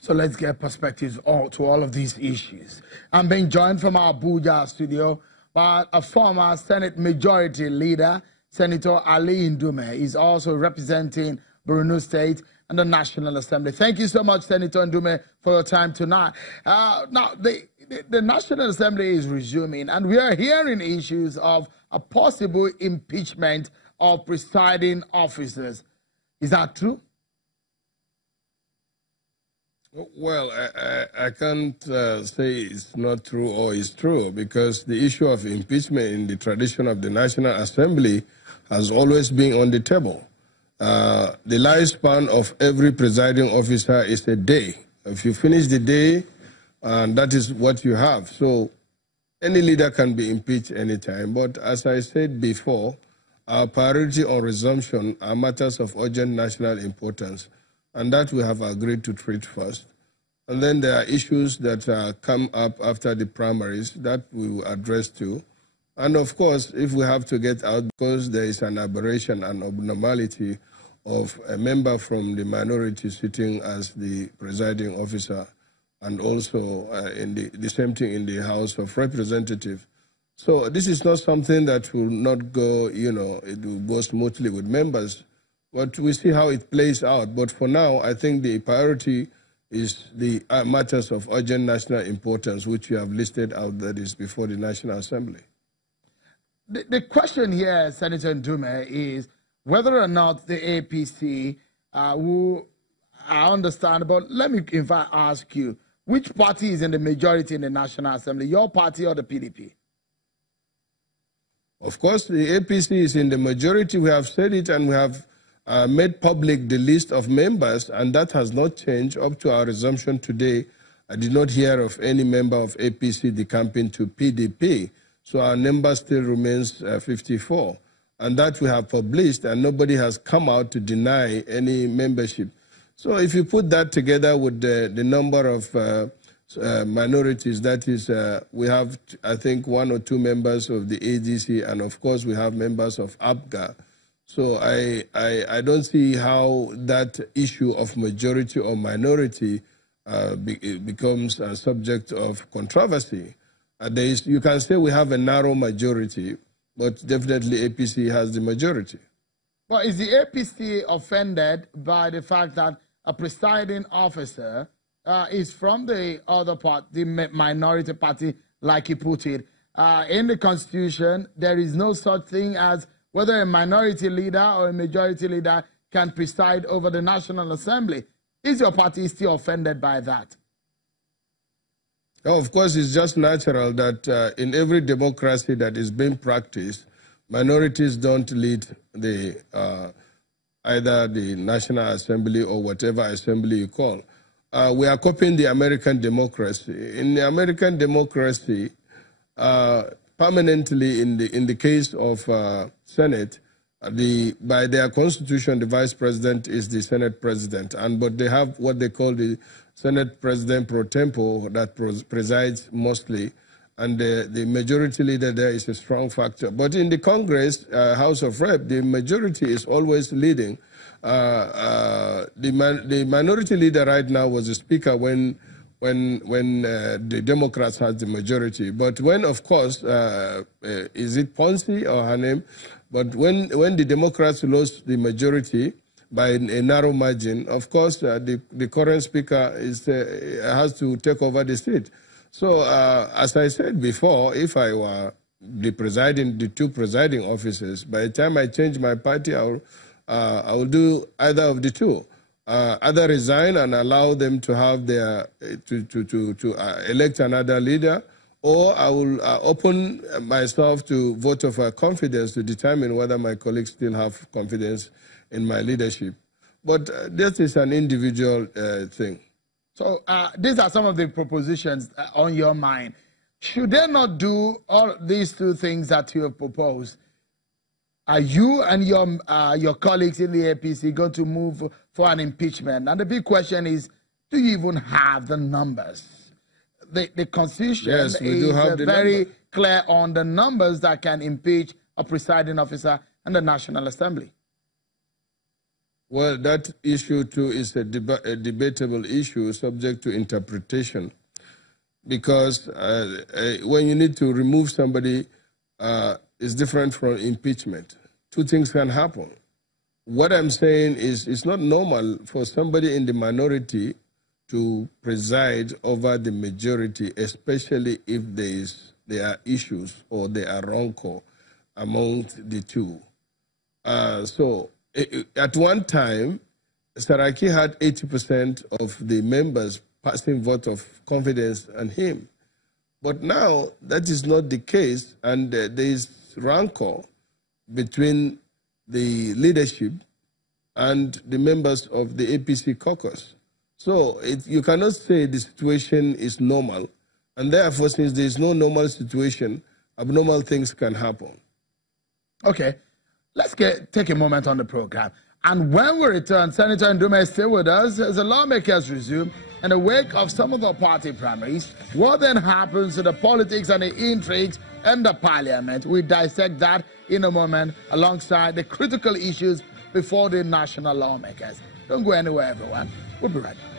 So let's get perspectives to all of these issues. I'm being joined from our Abuja studio by a former Senate Majority Leader, Senator Ali Ndume. He's also representing Borno State and the National Assembly. Thank you so much, Senator Ndume, for your time tonight. Now, the National Assembly is resuming, and we are hearing issues of a possible impeachment of presiding officers. Is that true? Well, I can't say it's not true or it's true, because the issue of impeachment in the tradition of the National Assembly has always been on the table. The lifespan of every presiding officer is a day. If you finish the day, that is what you have. So any leader can be impeached anytime. But as I said before, our priority on resumption are matters of urgent national importance, and that we have agreed to treat first. And then there are issues that come up after the primaries that we will address too. And of course, if we have to get out because there is an aberration, an abnormality of a member from the minority sitting as the presiding officer, and also in the same thing in the House of Representatives. So this is not something that will not go, it will go smoothly with members. But we see how it plays out. But for now, I think the priority is the matters of urgent national importance, which you have listed out, that is before the National Assembly. The question here, Senator Ndume, is whether or not the APC, who I understand, but let me in fact ask you, which party is in the majority in the National Assembly, your party or the PDP? Of course, the APC is in the majority. We have said it, and we have made public the list of members, and that has not changed up to our resumption today. I did not hear of any member of APC decamping to PDP, so our number still remains 54. And that we have published, and nobody has come out to deny any membership. So if you put that together with the number of minorities, that is, we have, I think, 1 or 2 members of the ADC, and of course we have members of APGA. So I don't see how that issue of majority or minority becomes a subject of controversy. You can say we have a narrow majority, but definitely APC has the majority. Well, is the APC offended by the fact that a presiding officer is from the other part, the minority party, like he put it? In the Constitution, there is no such thing as whether a minority leader or a majority leader can preside over the National Assembly. Is your party still offended by that? Oh, of course, it's just natural that in every democracy that is being practiced, minorities don't lead either the National Assembly or whatever assembly you call. We are copying the American democracy. In the American democracy, permanently in the case of Senate, by their constitution, the vice president is the Senate president, but they have what they call the Senate president pro tempore that presides mostly, and the majority leader there is a strong factor. But in the Congress, House of Rep, the majority is always leading. The minority leader right now was the speaker when the Democrats had the majority. But when, of course, is it Ponce or her name? But when the Democrats lost the majority by a narrow margin, of course, the current speaker has to take over the seat. So, as I said before, if I were the 2 presiding officers, by the time I change my party, I will do either of the 2. Either resign and allow them to have their to elect another leader, or I will open myself to vote of confidence to determine whether my colleagues still have confidence in my leadership. But this is an individual thing. So these are some of the propositions on your mind. Should they not do all these 2 things that you have proposed? Are you and your colleagues in the APC going to move for an impeachment? And the big question is, do you even have the numbers? The Constitution is very clear on the numbers that can impeach a presiding officer and the National Assembly. Well, that issue too is a debatable issue subject to interpretation, because when you need to remove somebody, it's different from impeachment. Two things can happen. What I'm saying is it's not normal for somebody in the minority to preside over the majority, especially if there are issues or there are rancor amongst the two. At one time, Saraki had 80% of the members passing vote of confidence on him. But now that is not the case, and there is rancor between the leadership and the members of the APC caucus. So you cannot say the situation is normal, and therefore, since there is no normal situation, abnormal things can happen. Okay, let's take a moment on the program. And when we return, Senator Ndume is still with us as the lawmakers resume in the wake of some of the party primaries. What then happens to the politics and the intrigues in the parliament? We dissect that in a moment alongside the critical issues before the national lawmakers. Don't go anywhere, everyone. We'll be right back.